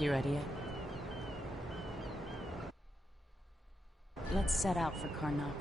You ready yet? Let's set out for Karnaca.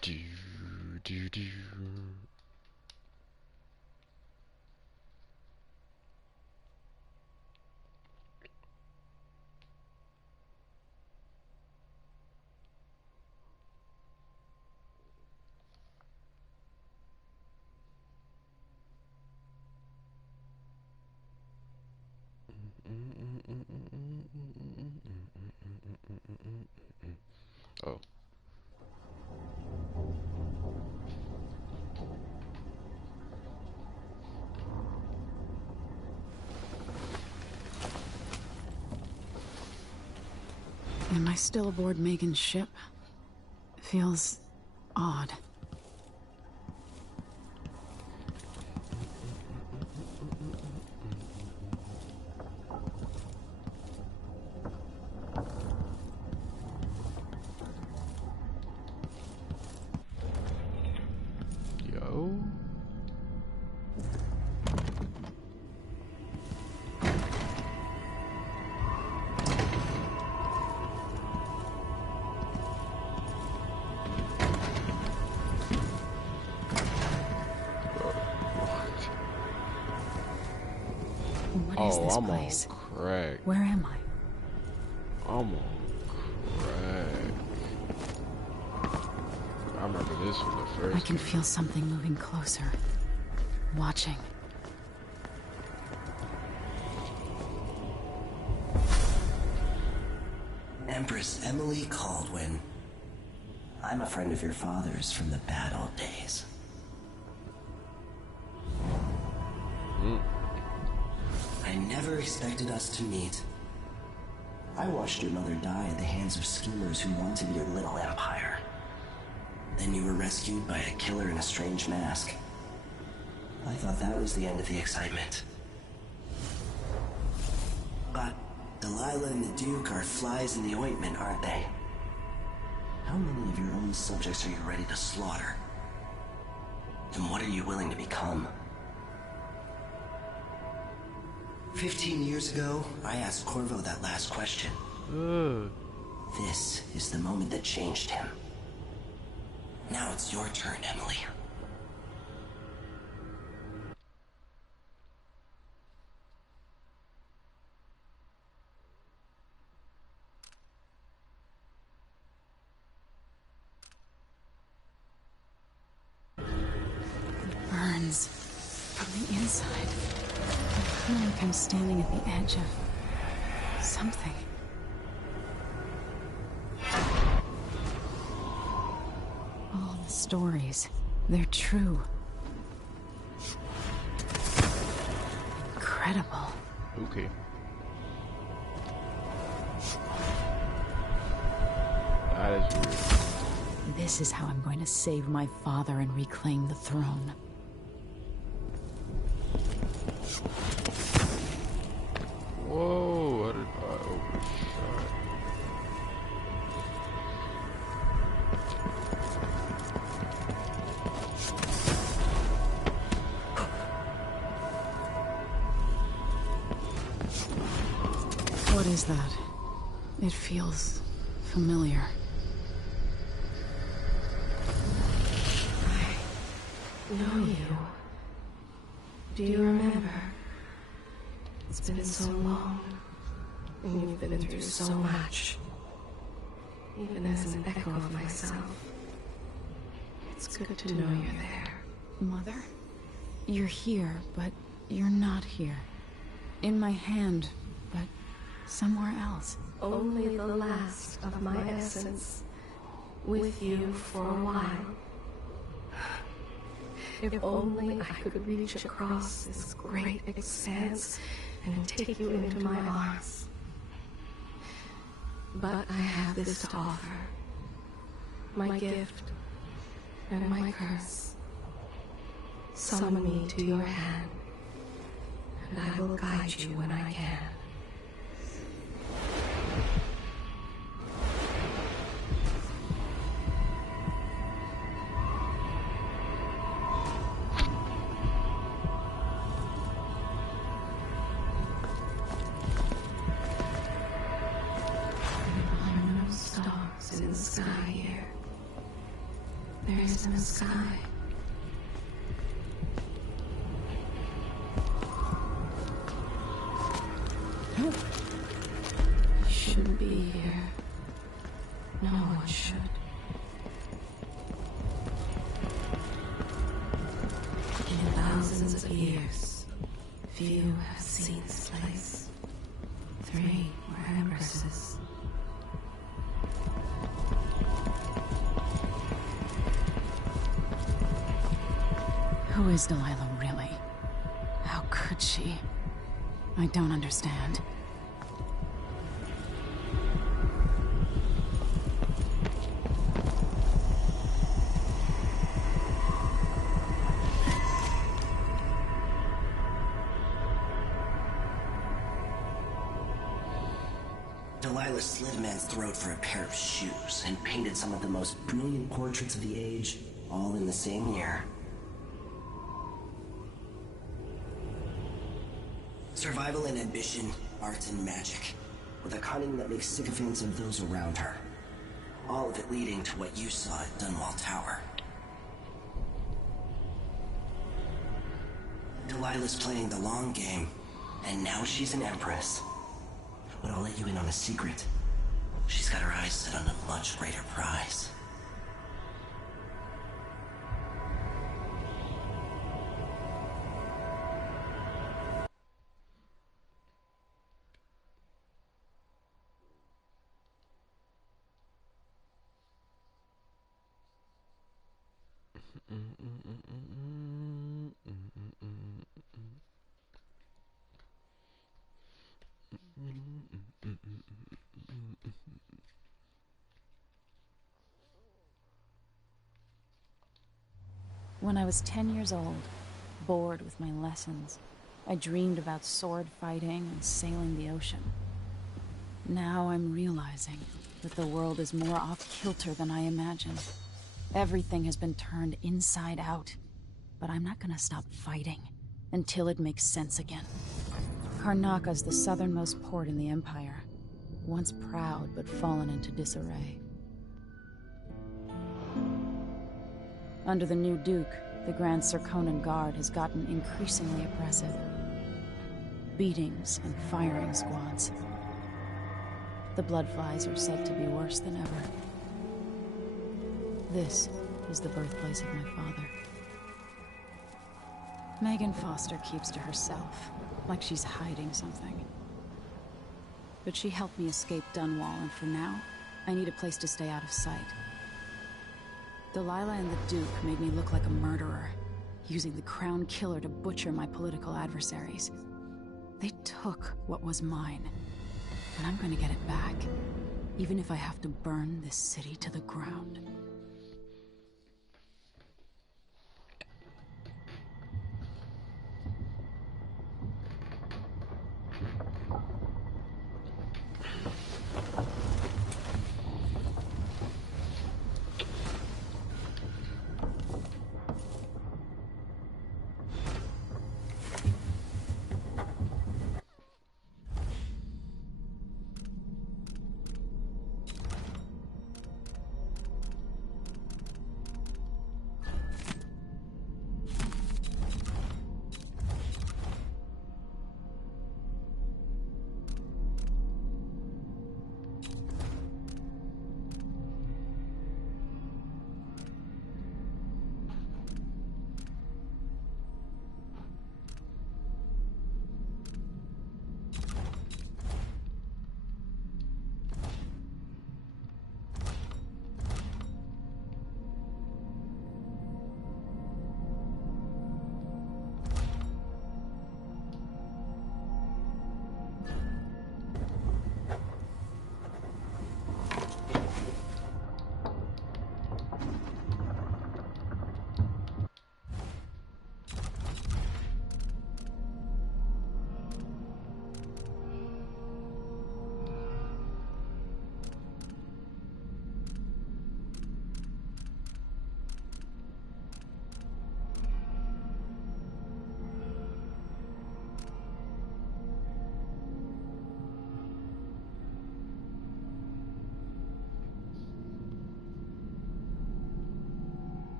Do do do. Oh. Am I still aboard Megan's ship? Feels odd. Yo. What is this place? On crack. Where am I? I'm on crack. I remember this from the first. I can feel something moving closer. Watching. Empress Emily Caldwin. I'm a friend of your father's from the bad old days. I never expected us to meet. I watched your mother die at the hands of schemers who wanted your little empire. Then you were rescued by a killer in a strange mask. I thought that was the end of the excitement. But Delilah and the Duke are flies in the ointment, aren't they? How many of your own subjects are you ready to slaughter? And what are you willing to become? 15 years ago, I asked Corvo that last question. This is the moment that changed him. Now it's your turn, Emily. It burns from the inside. I feel like I'm standing at the edge of something. All the stories, they're true. Incredible. Okay. That is weird. This is how I'm going to save my father and reclaim the throne. Whoa, how did I overshot? What is that? It feels familiar. I know you. Do you remember? It's been so long, and you've been through so much. Even as an echo of myself, it's good to know you're there. Mother? You're here, but you're not here. In my hand, but somewhere else. Only the last of my essence. With you for a while. If only I could reach across this great expanse and take you into my arms. But I have this to offer. My gift and my curse. Summon me to your hand, and I will guide you when I can. In the sky here. There isn't a sky. You shouldn't be here. No one should. In thousands of years, few have seen this place. 3 were empresses. Who is Delilah, really? How could she? I don't understand. Delilah slit a man's throat for a pair of shoes and painted some of the most brilliant portraits of the age, all in the same year. Survival and ambition, art and magic, with a cunning that makes sycophants of those around her. All of it leading to what you saw at Dunwall Tower. Delilah's playing the long game, and now she's an empress. But I'll let you in on a secret. She's got her eyes set on a much greater prize. When I was 10 years old, bored with my lessons, I dreamed about sword fighting and sailing the ocean. Now I'm realizing that the world is more off-kilter than I imagined. Everything has been turned inside out, but I'm not gonna stop fighting until it makes sense again. Karnaka's the southernmost port in the Empire, once proud but fallen into disarray. Under the new Duke, the Grand Serkonan Guard has gotten increasingly oppressive. Beatings and firing squads. The Bloodflies are said to be worse than ever. This is the birthplace of my father. Megan Foster keeps to herself, like she's hiding something. But she helped me escape Dunwall, and for now, I need a place to stay out of sight. Delilah and the Duke made me look like a murderer, using the Crown Killer to butcher my political adversaries. They took what was mine, and I'm gonna get it back, even if I have to burn this city to the ground.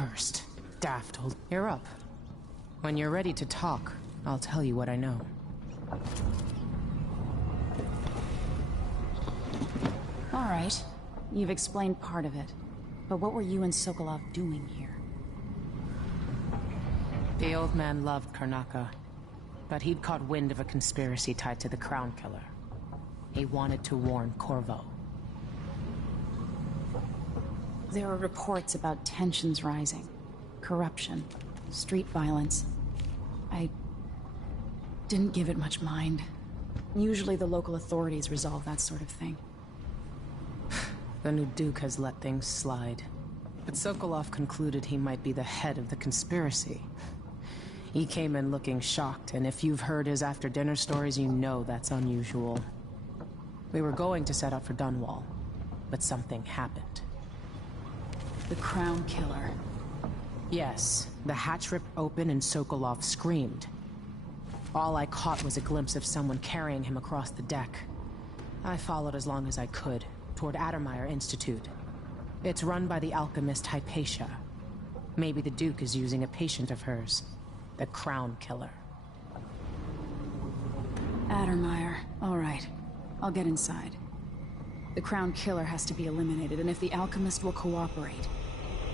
Cursed. Daft old... You're up. When you're ready to talk, I'll tell you what I know. All right. You've explained part of it. But what were you and Sokolov doing here? The old man loved Karnaka, but he'd caught wind of a conspiracy tied to the Crown Killer. He wanted to warn Corvo. There are reports about tensions rising, corruption, street violence. I didn't give it much mind. Usually the local authorities resolve that sort of thing. The new Duke has let things slide. But Sokolov concluded he might be the head of the conspiracy. He came in looking shocked, and if you've heard his after-dinner stories, you know that's unusual. We were going to set out for Dunwall, but something happened. The Crown Killer. Yes, the hatch ripped open and Sokolov screamed. All I caught was a glimpse of someone carrying him across the deck. I followed as long as I could, toward Addermeyer Institute. It's run by the alchemist Hypatia. Maybe the Duke is using a patient of hers, the Crown Killer. Addermeyer. All right. I'll get inside. The Crown Killer has to be eliminated, and if the alchemist will cooperate,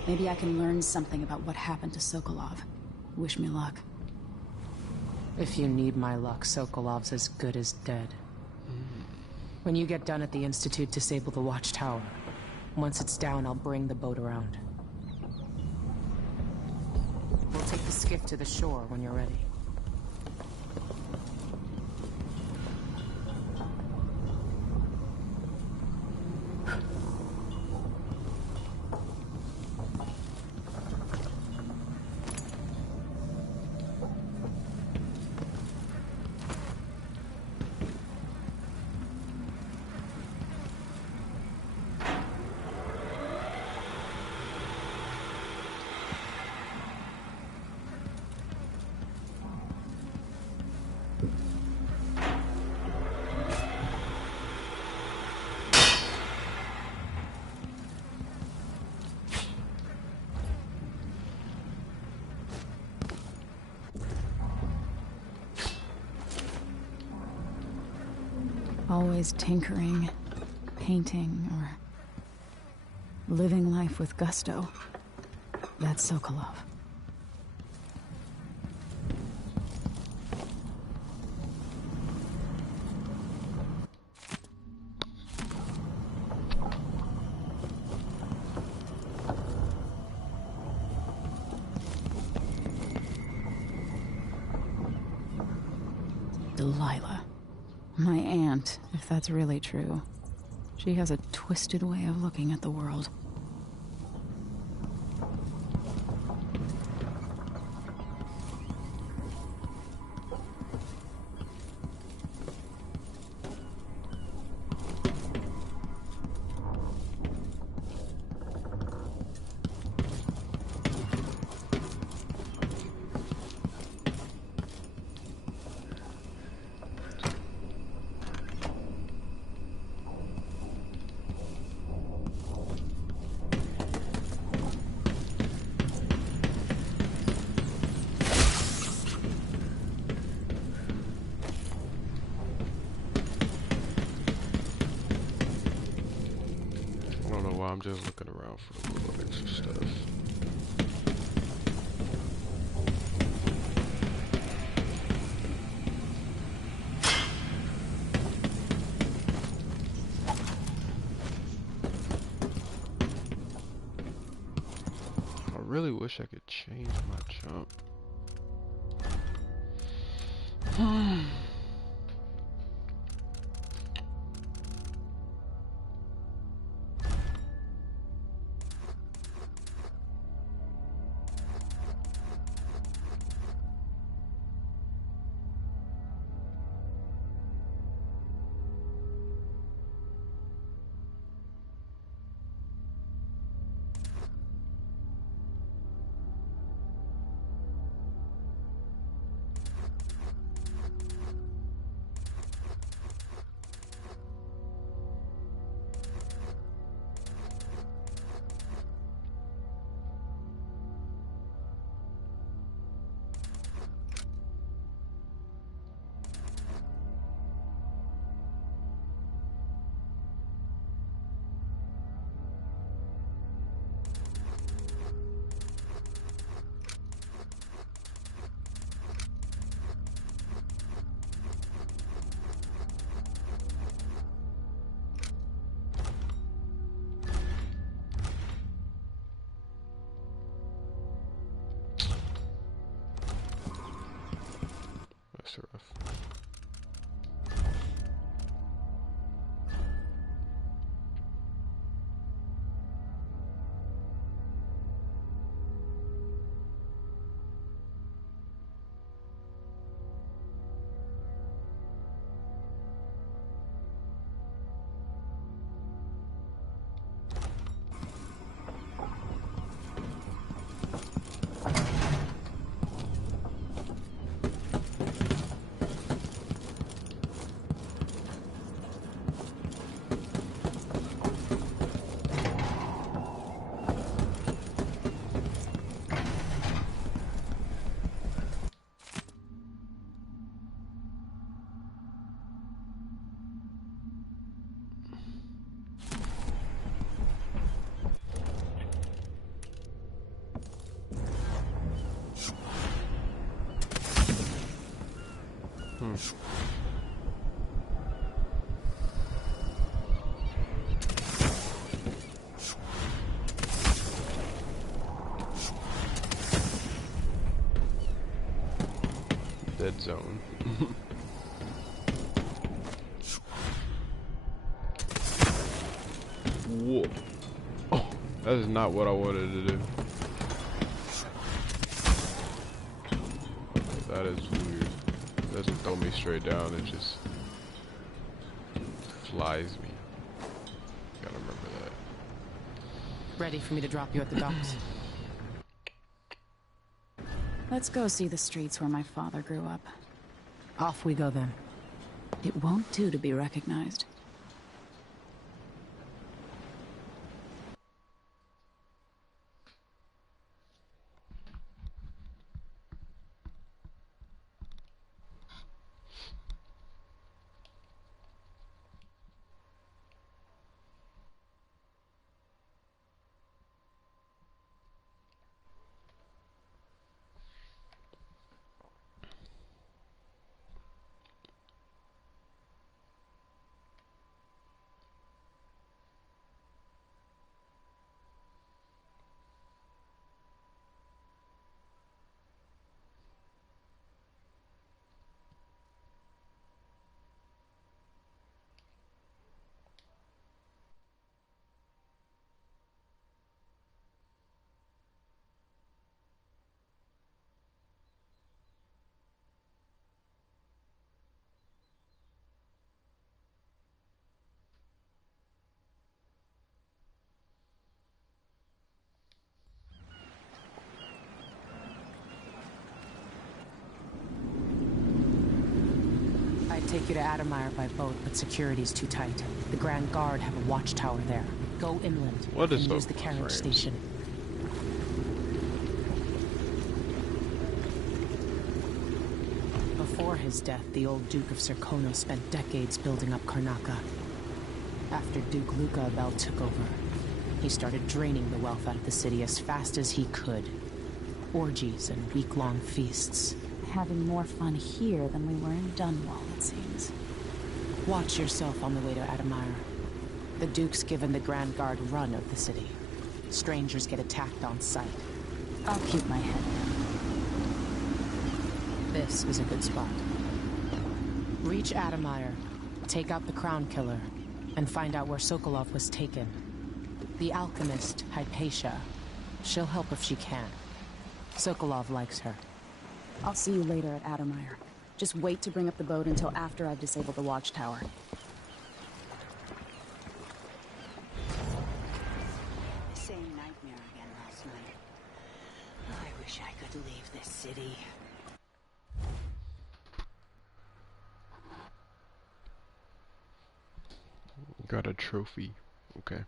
maybe I can learn something about what happened to Sokolov. Wish me luck. If you need my luck, Sokolov's as good as dead. When you get done at the Institute, disable the watchtower. Once it's down, I'll bring the boat around. We'll take the skiff to the shore when you're ready. Always tinkering, painting, or living life with gusto. That's Sokolov. Delilah. My aunt, if that's really true. She has a twisted way of looking at the world. I'm just looking around for a little extra stuff. I really wish I could change my jump. Dead zone. Whoa. Oh, that is not what I wanted to do. Okay, that is weird. It doesn't throw me straight down, it just flies me. Gotta remember that. Ready for me to drop you at the docks? Let's go see the streets where my father grew up. Off we go then. It won't do to be recognized. I'd take you to Adamire by boat, but security's too tight. The Grand Guard have a watchtower there. Go inland What is and use the the carriage frames? station. Before his death, the old Duke of Serkono spent decades building up Karnaca. After Duke Luca Abel took over, he started draining the wealth out of the city as fast as he could. Orgies and week-long feasts. Having more fun here than we were in Dunwall, it seems. Watch yourself on the way to Adamire. The Duke's given the Grand Guard run of the city. Strangers get attacked on sight. I'll keep my head down. This is a good spot. Reach Adamire, take out the Crown Killer, and find out where Sokolov was taken. The alchemist, Hypatia. She'll help if she can. Sokolov likes her. I'll see you later at Adamire. Just wait to bring up the boat until after I've disabled the watchtower. Same nightmare again last night. I wish I could leave this city. Got a trophy. Okay.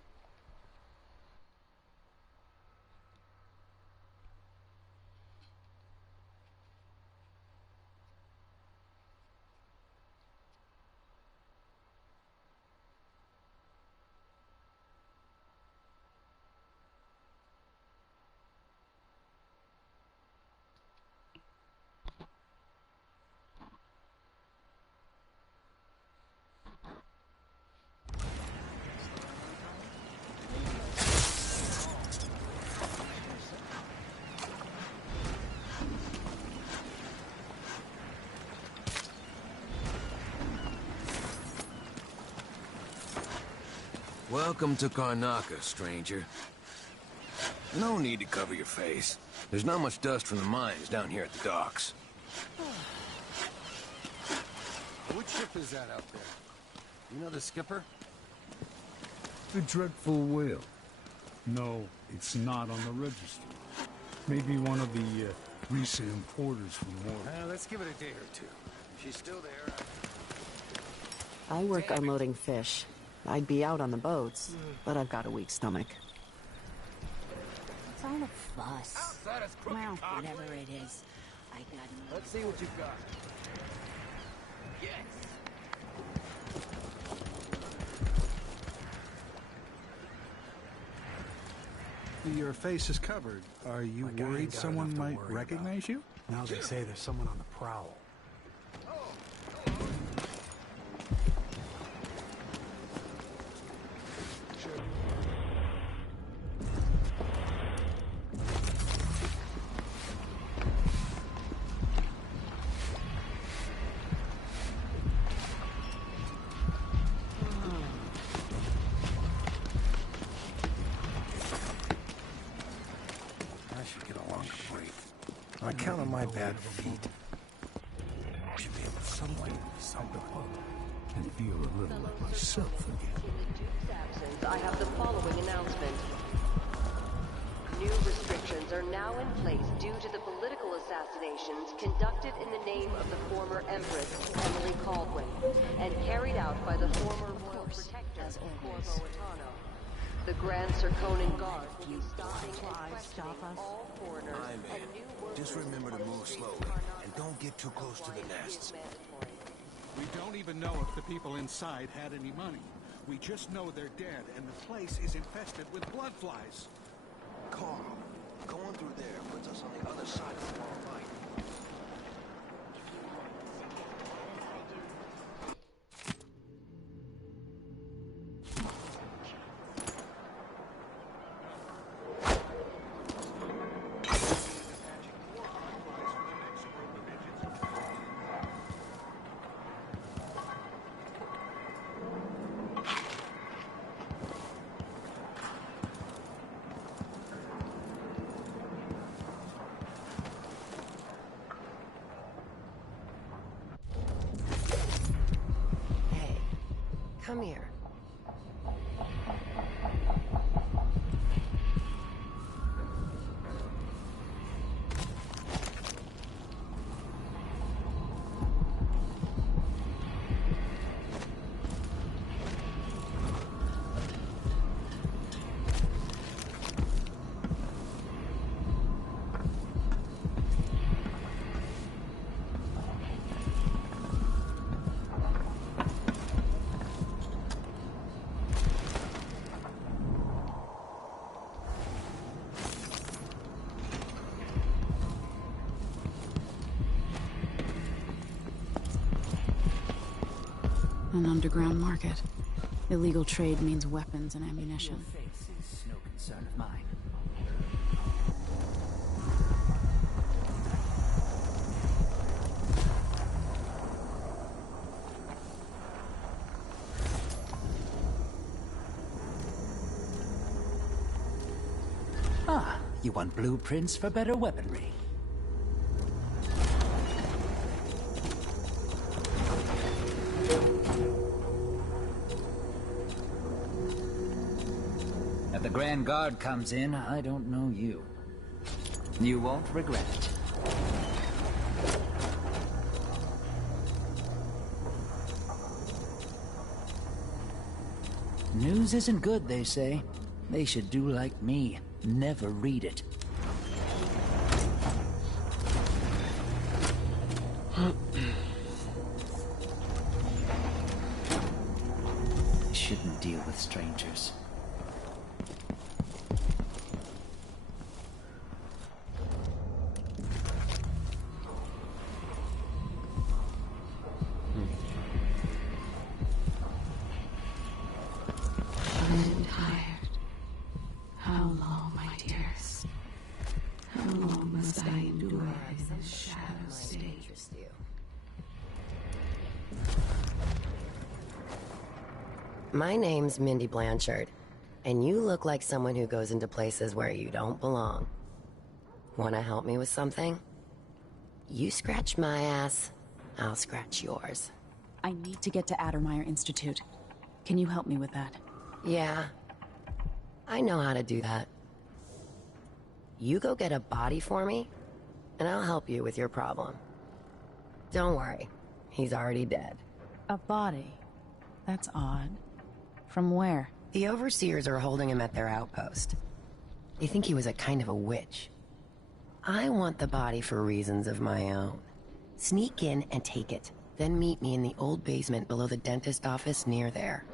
Welcome to Karnaca, stranger. No need to cover your face. There's not much dust from the mines down here at the docks. Which ship is that out there? You know the skipper? The Dreadful Whale. No, it's not on the register. Maybe one of the recent importers from Mord. Let's give it a day or two. If she's still there. I work unloading fish. I'd be out on the boats, but I've got a weak stomach. It's all a fuss. Well, whatever it is, I got no... Let's see what you've got. Yes. Your face is covered. Are you My guy ain't worried got someone enough to might worry recognize about. you? Now they say there's someone on the prowl. my bad feet. Should be able to somewhere inside the pub and feel a little like myself again. In the Duke's absence, I have the following announcement. New restrictions are now in place due to the political assassinations conducted in the name of the former Empress, Emily Caldwin, and carried out by the former Royal Protector, Corvo Attano. The Grand Circonan Guard will be stopping and questioning all foreigners and new workers. Just remember to move slowly, and don't get too close to the nests. We don't even know if the people inside had any money. We just know they're dead, and the place is infested with blood flies. Carl, going through there puts us on the other side of the wall line. Come here. An underground market. Illegal trade means weapons and ammunition. Your face is no concern of mine. Ah, you want blueprints for better weaponry? If the Grand Guard comes in, I don't know you. You won't regret it. News isn't good, they say. They should do like me. Never read it. I shouldn't deal with strangers. I'm tired. How long, my dearest? How long must I endure in this shadow state? My name's Mindy Blanchard, and you look like someone who goes into places where you don't belong. Wanna help me with something? You scratch my ass, I'll scratch yours. I need to get to Addermeyer Institute. Can you help me with that? Yeah, I know how to do that. You go get a body for me, and I'll help you with your problem. Don't worry, he's already dead. A body? That's odd. From where? The overseers are holding him at their outpost. They think he was a kind of a witch. I want the body for reasons of my own. Sneak in and take it, then meet me in the old basement below the dentist office near there.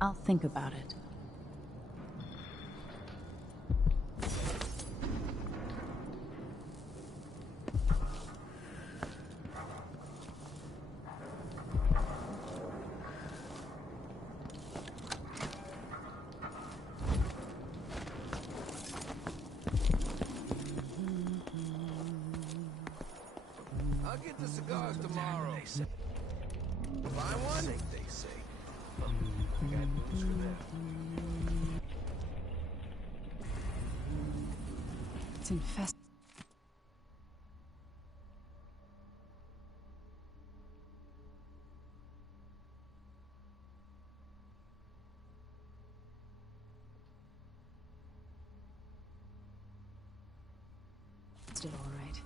I'll think about it. I'll get the cigars tomorrow. Buy one? They say. Got news for that. It's infested. adjusted all right.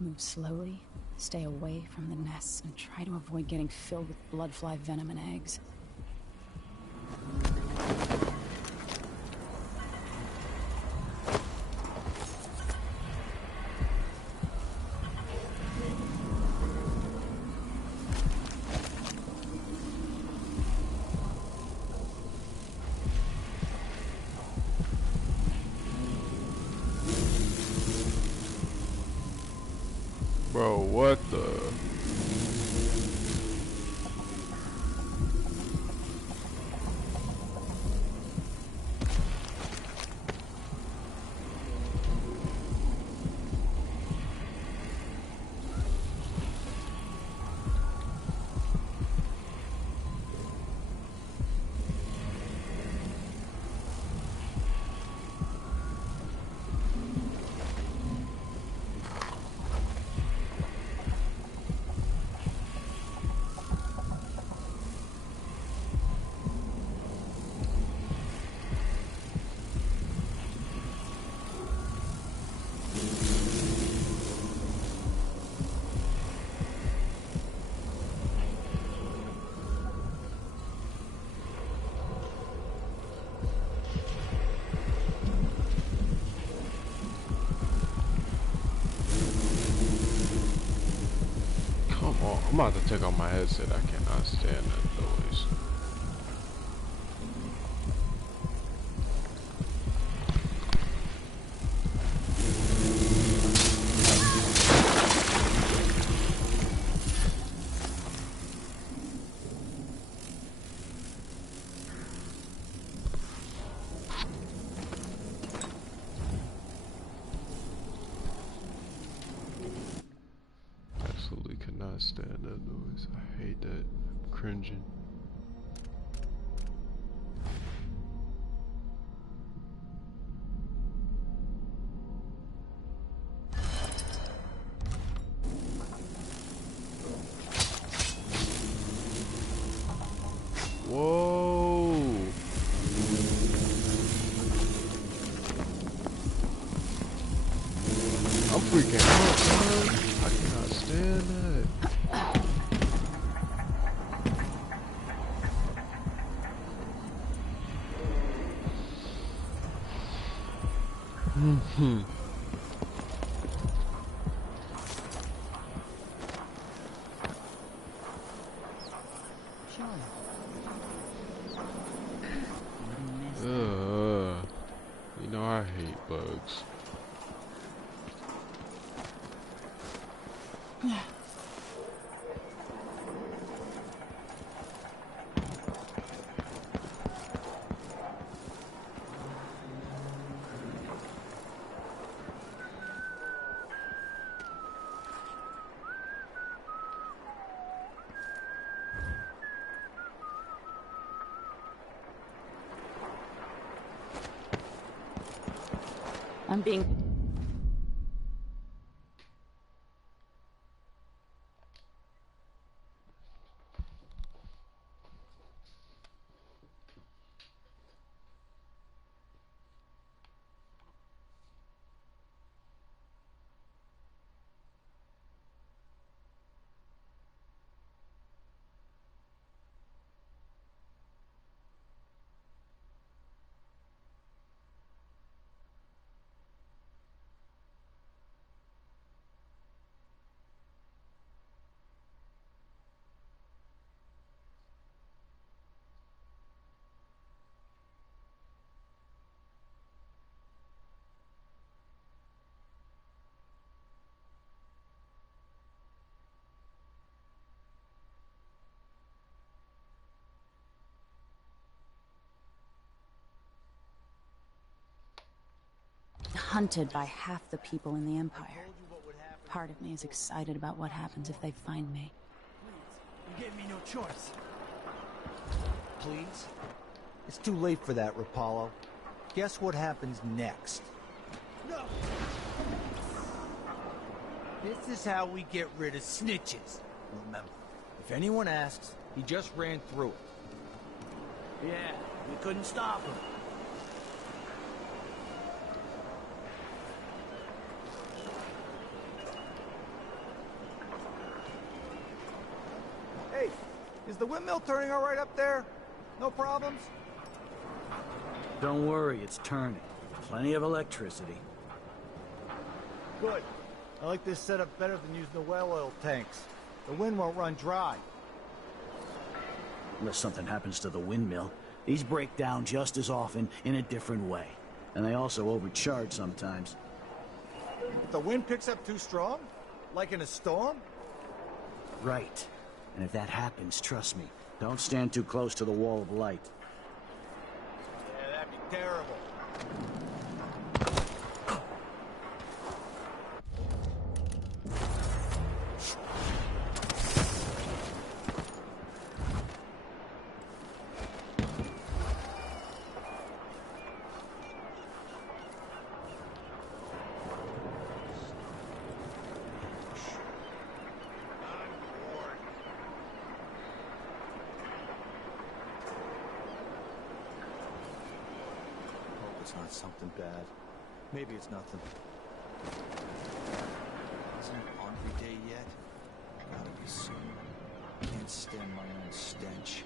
Move slowly, stay away from the nests, and try to avoid getting filled with bloodfly venom and eggs. Bro, what the? I'm about to take off my headset. I cannot stand that noise. Absolutely cannot stand that noise. I hate that. I'm cringing. Whoa! I'm freaking out, man. I cannot stand that. You know I hate bugs. I'm being... hunted by half the people in the Empire. Part of me is excited about what happens if they find me. You gave me no choice. Please? It's too late for that, Rapallo. Guess what happens next? No! This is how we get rid of snitches. Remember, if anyone asks, he just ran through it. Yeah, we couldn't stop him. Is the windmill turning all right up there? No problems? Don't worry, it's turning. Plenty of electricity. Good. I like this setup better than using the well oil tanks. The wind won't run dry. Unless something happens to the windmill, these break down just as often in a different way. And they also overcharge sometimes. If the wind picks up too strong? Like in a storm? Right. And if that happens, trust me, don't stand too close to the wall of light. Yeah, that'd be terrible. It's not something bad. Maybe it's nothing. Isn't it laundry day yet? Gotta be soon. Can't stand my own stench.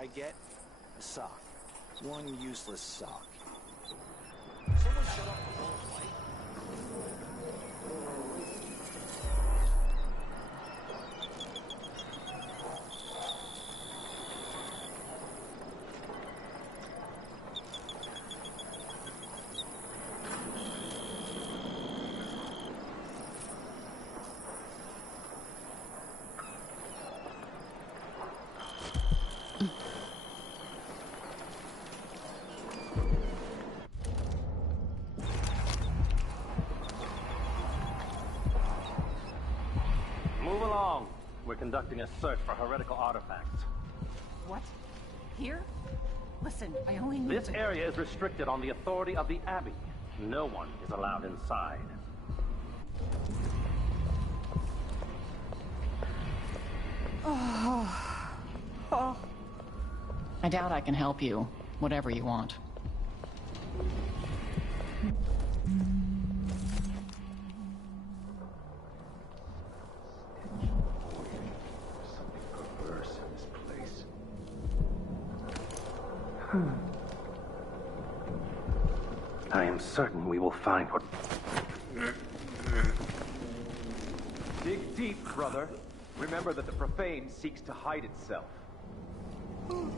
I get? A sock. One useless sock. Someone shut off the wall of light. Move along. We're conducting a search for heretical artifacts. What? Here? Listen, I only need This area is restricted on the authority of the Abbey. No one is allowed inside. Oh. I doubt I can help you. Whatever you want. I am certain we will find what... Dig deep, brother. Remember that the profane seeks to hide itself. You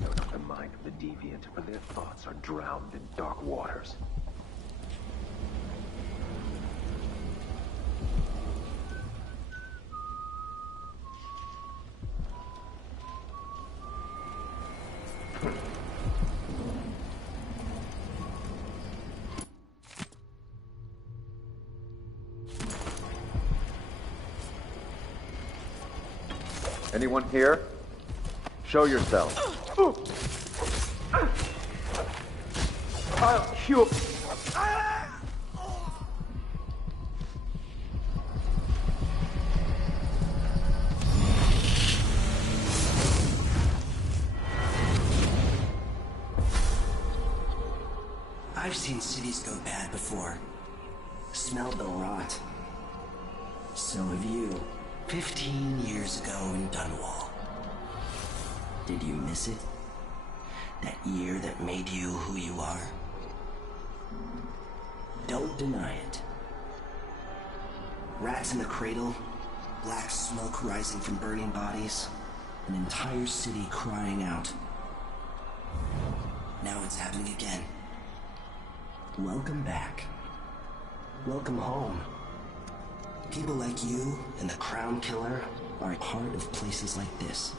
know not the mind of the deviant, for their thoughts are drowned in dark waters. Anyone here? Show yourself. I'll cue. I've seen cities go bad before. Smelled the rot. So have you. 15 years ago in Dunwall. Did you miss it? That year that made you who you are? Don't deny it. Rats in the cradle, black smoke rising from burning bodies, an entire city crying out. Now it's happening again. Welcome back. Welcome home. People like you and the Crown Killer are a part of places like this.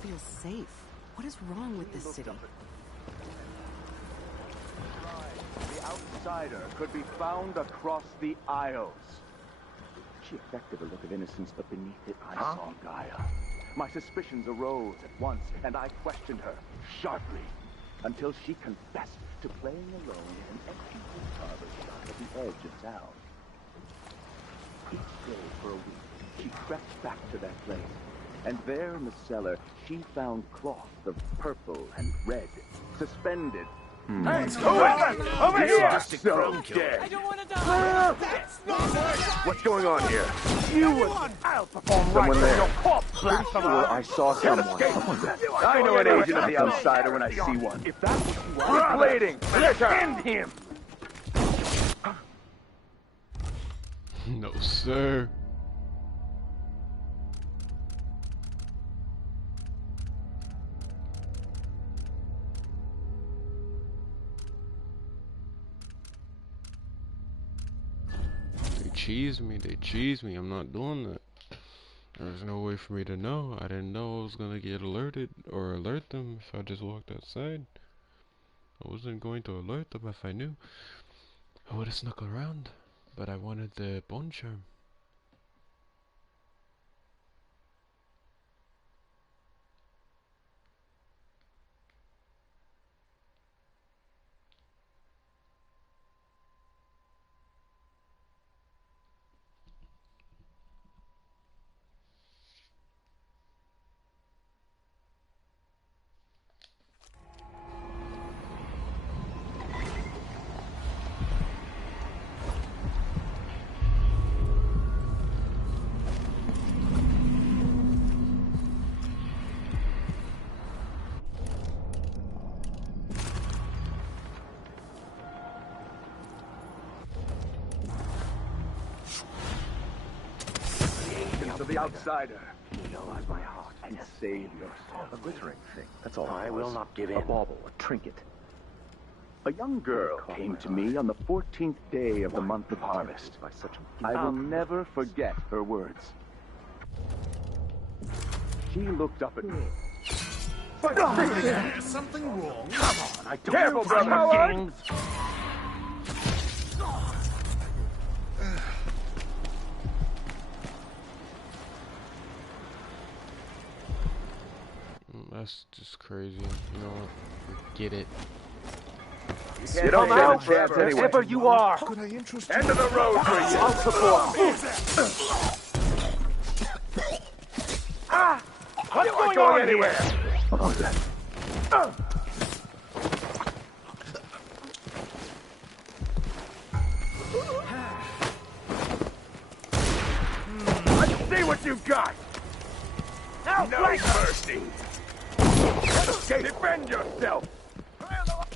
Feels safe. What is wrong with this city? The outsider could be found across the Isles. She affected a look of innocence, but beneath it I saw Gaia. My suspicions arose at once, and I questioned her sharply until she confessed to playing alone in an empty wood carver shop at the edge of town. Each day for a week, she crept back to that place. And there in the cellar, she found cloth of purple and red, suspended. Hey, over here! So dead. I don't want to die! That's not What's going on here? I'll perform Someone there. your corpse, Pretty sure I saw someone. I know an agent of the outsider when I see one. If that's what you want, we're bleeding. Let's end him. No, sir. They cheese me, I'm not doing that. There's no way for me to know. I didn't know I was gonna get alerted or alert them if I just walked outside. I wasn't going to alert them if I knew. I would have snuck around, but I wanted the bone charm. The outsider. Stabilize my heart and save yourself. A glittering thing. That's all. I will not give in. A bauble, a trinket. A young girl came to me on the 14th day of the month of harvest. By such I will never forget her words. She looked up at me. There's something wrong. Come on, I don't. Careful, brother. That's just crazy. You know what? Forget it. You don't stand a chance anyway. Wherever you are. Could I interest End of the road for you. I'll support. What's going on anywhere? Let's see what you've got. No mercy. Defend yourself.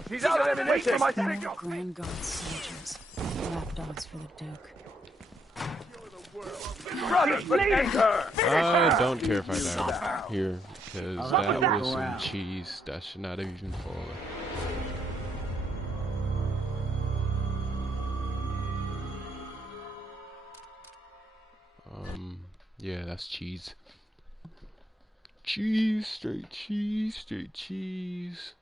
She's out of ammunition for my signal. Grand Guard soldiers, lapdogs for the Duke. Brothers, leading her. I don't care if I die here, because that was some cheese. That should not have even fallen. Yeah, that's cheese. Cheese, straight cheese, straight cheese.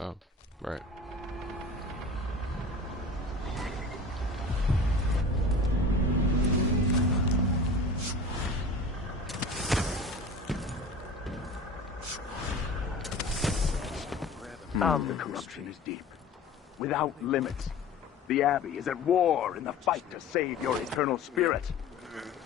Oh, right. The corruption is deep, without limits. The Abbey is at war in the fight to save your eternal spirit.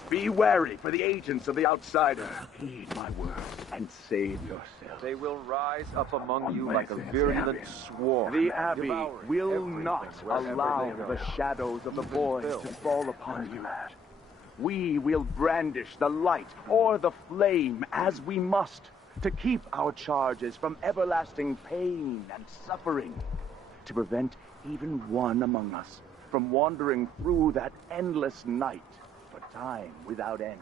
Be wary for the agents of the outsider. Heed my words and save yourself. They will rise up among you like a virulent swarm. The Abbey will not allow the shadows of the void to fall upon you. We will brandish the light or the flame as we must to keep our charges from everlasting pain and suffering, to prevent even one among us from wandering through that endless night for time without end.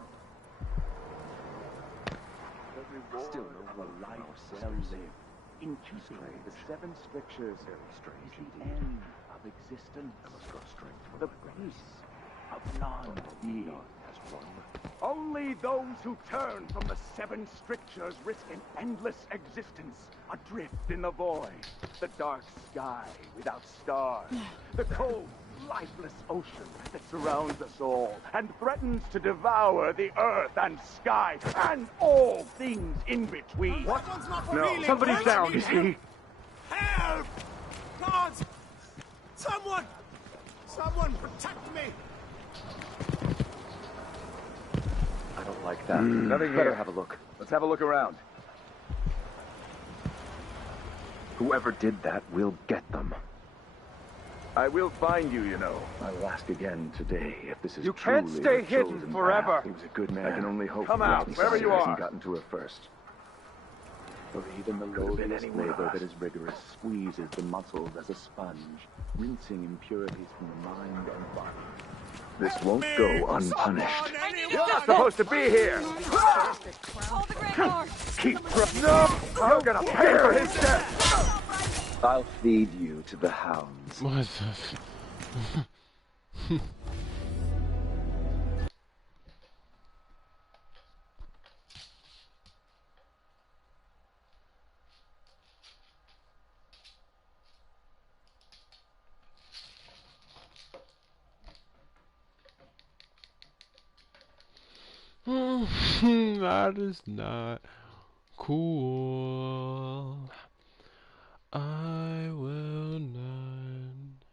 The reward still of a life well lived, in keeping with the seven strictures, is the end of existence, the peace of non-being. Only those who turn from the seven strictures risk an endless existence, adrift in the void, the dark sky without stars, the cold, lifeless ocean that surrounds us all and threatens to devour the earth and sky and all things in between. What? No, somebody's down, you see? Help! God! Someone! Someone protect me! I don't like that. Nothing Better here. have a look. Let's have a look around. Whoever did that will get them. I will find you, you know. I will ask again today if this is You can't truly stay the hidden chosen forever. path. He was a good man. I can only hope Come the out, wherever you outsider hasn't are. gotten to her first. For even the lowliest labor that is rigorous squeezes the muscles as a sponge, rinsing impurities from the mind and body. This won't go unpunished. You're not supposed to be here. Call the Grand Guard. Keep no. You're gonna pay for his death. I'll feed you to the hounds. What the That is not cool. I will not.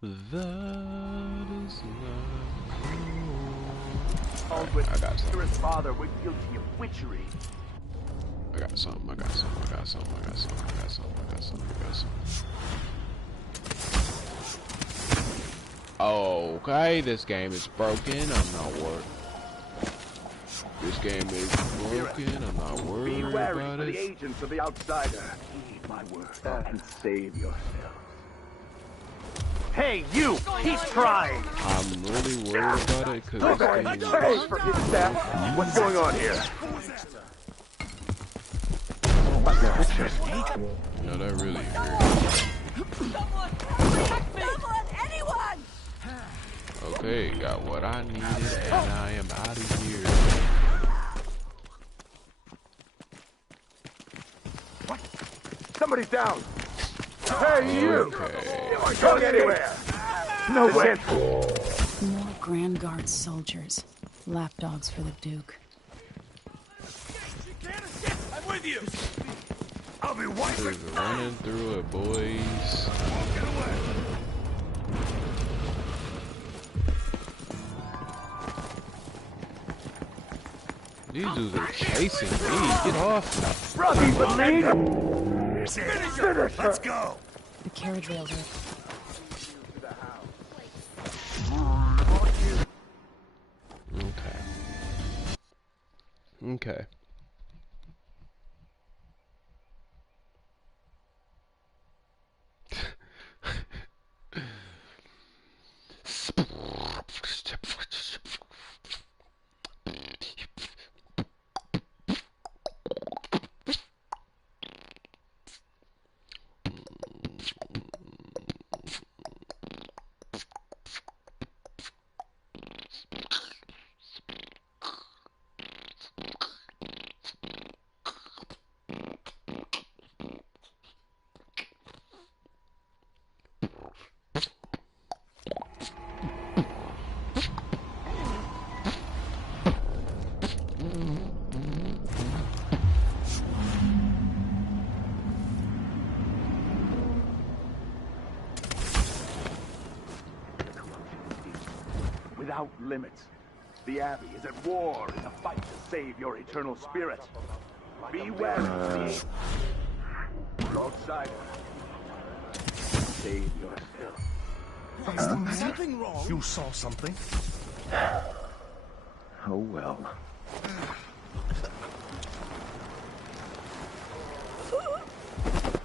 That is not cool. All Alright, I got something. his father were guilty of witchery. I got something. Okay, this game is broken. I'm not worried. This game is broken. I'm not worried Be wary about for it. the agents of the outsider. Heed my word and save yourselves. Hey, you! He's trying! I'm really worried about it because this game is Hey, for his death! What's going on here? No, that really hurt. Someone! Anyone! Okay, got what I needed and I am out of here. What? Somebody's down! Hey, you! Okay. You aren't going anywhere! No way! More Grand Guard soldiers. Lapdogs for the Duke. I'm with you! I'll be Just running through it, boys. Get away! These dudes are chasing me. Get off. Brother, finish her! Let's go! The carriage rails are... Okay. Without limits. The Abbey is at war in the fight to save your eternal spirit. Beware. Outsider. Save yourself. Something wrong? You saw something? Oh well.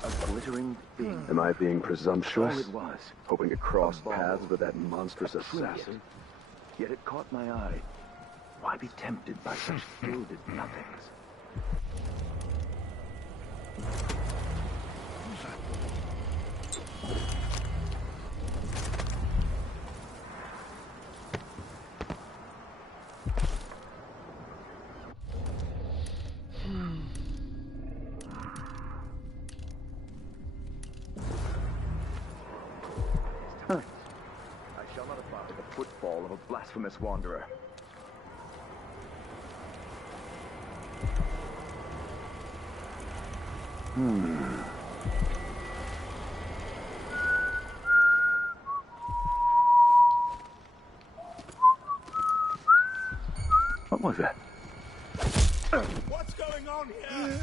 A glittering thing. Am I being presumptuous? All it was. Hoping to cross paths with that monstrous assassin? Yet it caught my eye. Why be tempted by such gilded nothings? I shall not abide the footfall of a blasphemous wanderer. What was that? What's going on here?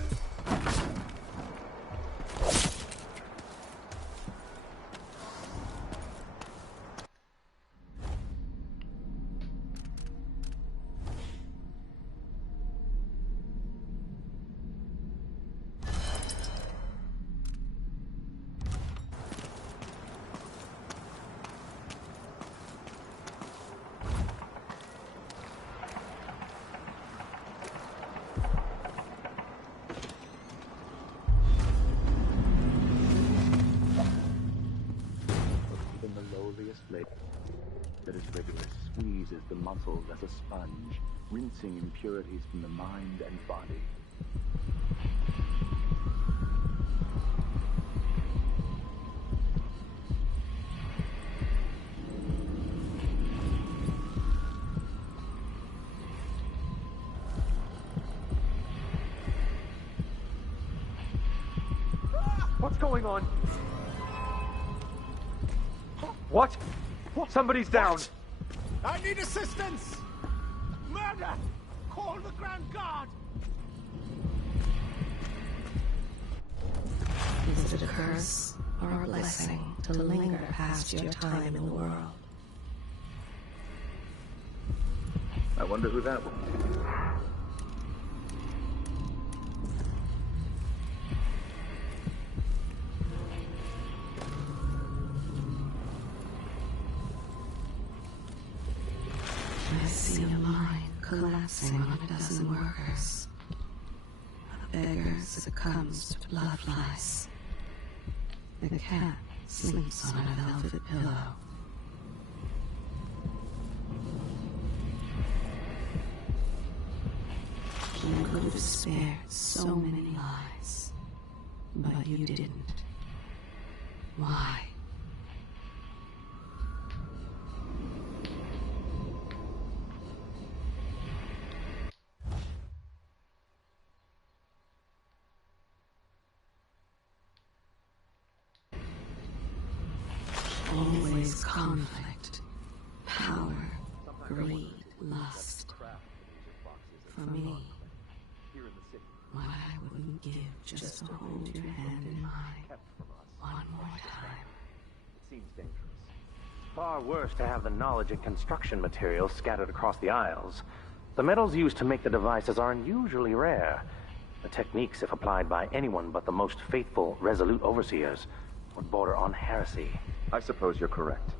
Even the lowliest blade that is rigorous squeezes the muscles as a sponge, rinsing impurities from the mind and body. What's going on? What? Somebody's down. I need assistance! Murder! Call the Grand Guard! Is it a curse or a blessing to linger past your time in the world? I wonder who that would be. I see a mine collapsing on a dozen workers. A beggar succumbs to blood flies. The cat sleeps on a velvet pillow. You could have spared so many lives, but you didn't. Why? Always conflict, power, greed, lust. For me, what I wouldn't give just to hold your hand in mine one more time. It seems dangerous. Far worse to have the knowledge and construction materials scattered across the Isles. The metals used to make the devices are unusually rare. The techniques, if applied by anyone but the most faithful, resolute overseers, would border on heresy. I suppose you're correct.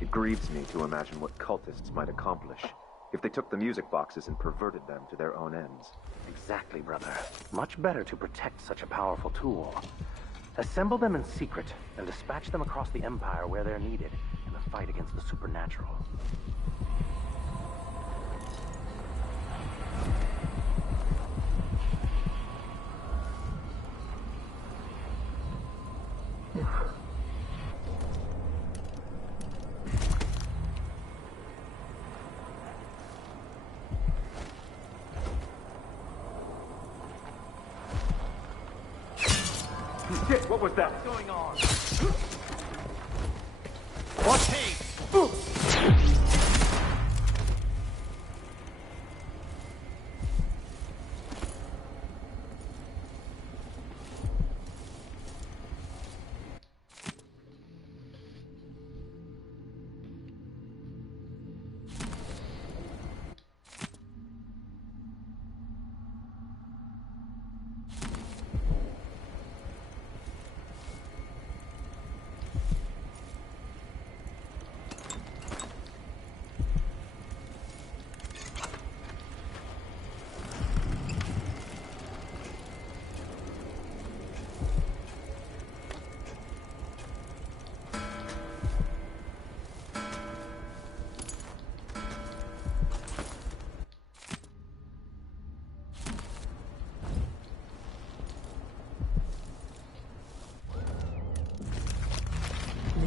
It grieves me to imagine what cultists might accomplish if they took the music boxes and perverted them to their own ends. Exactly, brother. Much better to protect such a powerful tool. Assemble them in secret and dispatch them across the Empire where they're needed in the fight against the supernatural. Shit, what was that? What's going on? What? Hey!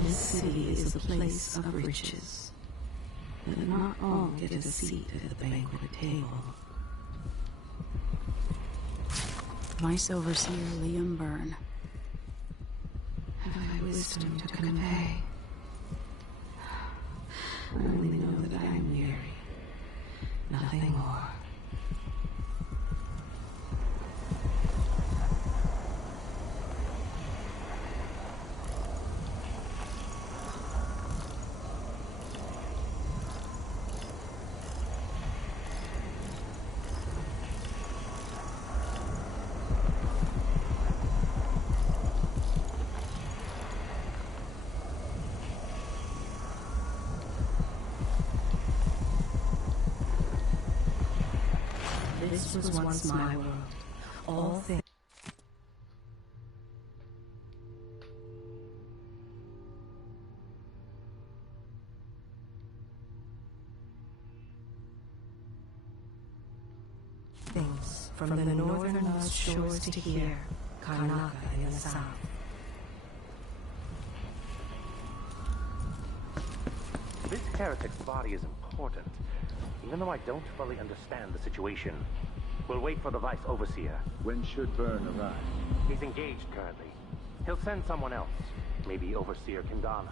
This city is a place of riches, but not all get a seat at the banquet table. Vice Overseer Liam Byrne. Have I wisdom to convey? I only know that I am weary. Nothing more. This was once my world. All things. From the northernmost shores to here, Karnaka in the south. This heretic's body is important, even though I don't fully understand the situation. We'll wait for the Vice Overseer. When should Byrne arrive? He's engaged currently. He'll send someone else. Maybe Overseer Kindana.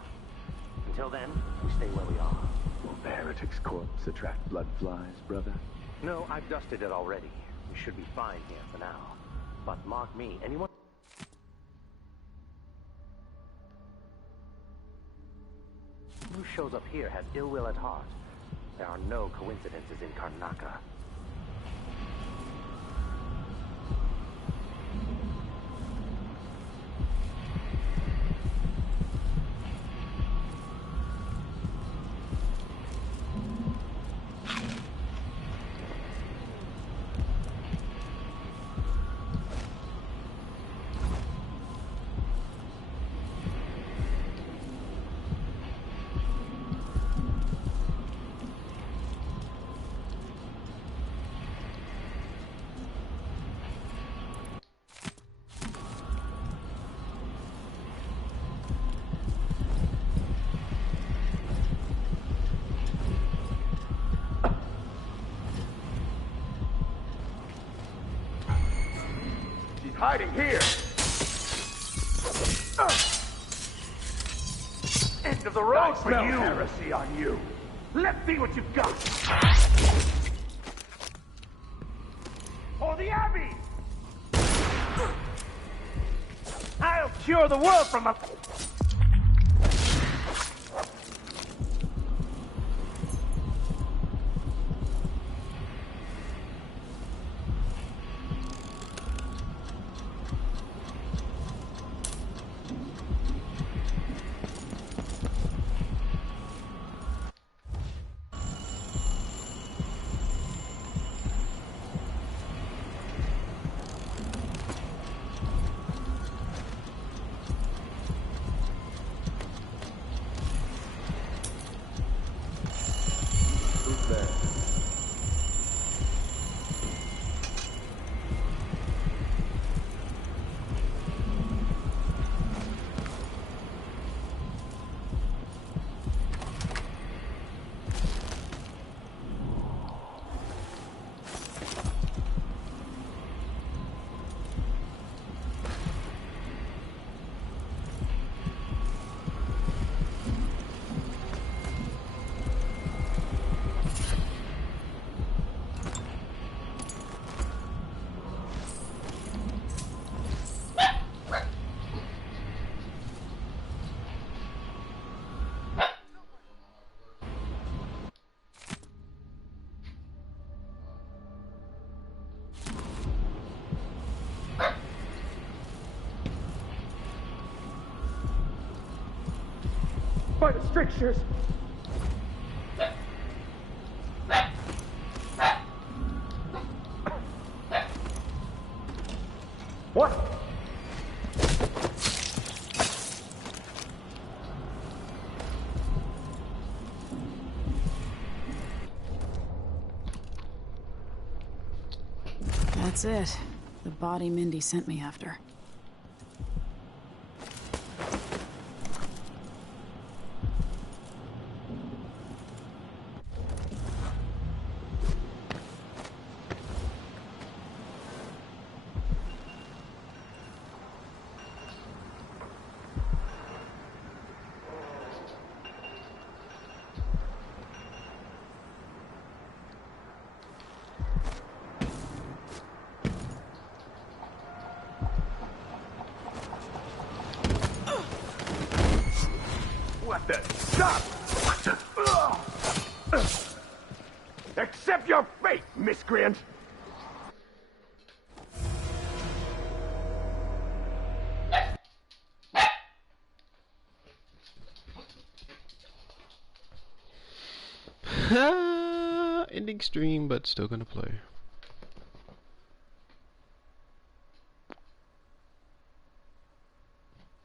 Until then, we stay where we are. Will the heretic's corpse attract blood flies, brother? No, I've dusted it already. We should be fine here for now. But mark me, anyone... who shows up here has ill will at heart. There are no coincidences in Karnaka. Hiding here! End of the road for you! Heresy on you! Let's see what you've got! For the Abbey! I'll cure the world from the... By the strictures! What? That's it. The body Mindy sent me after. What the? Stop! Accept your fate, miscreant! Ending stream, but still gonna play.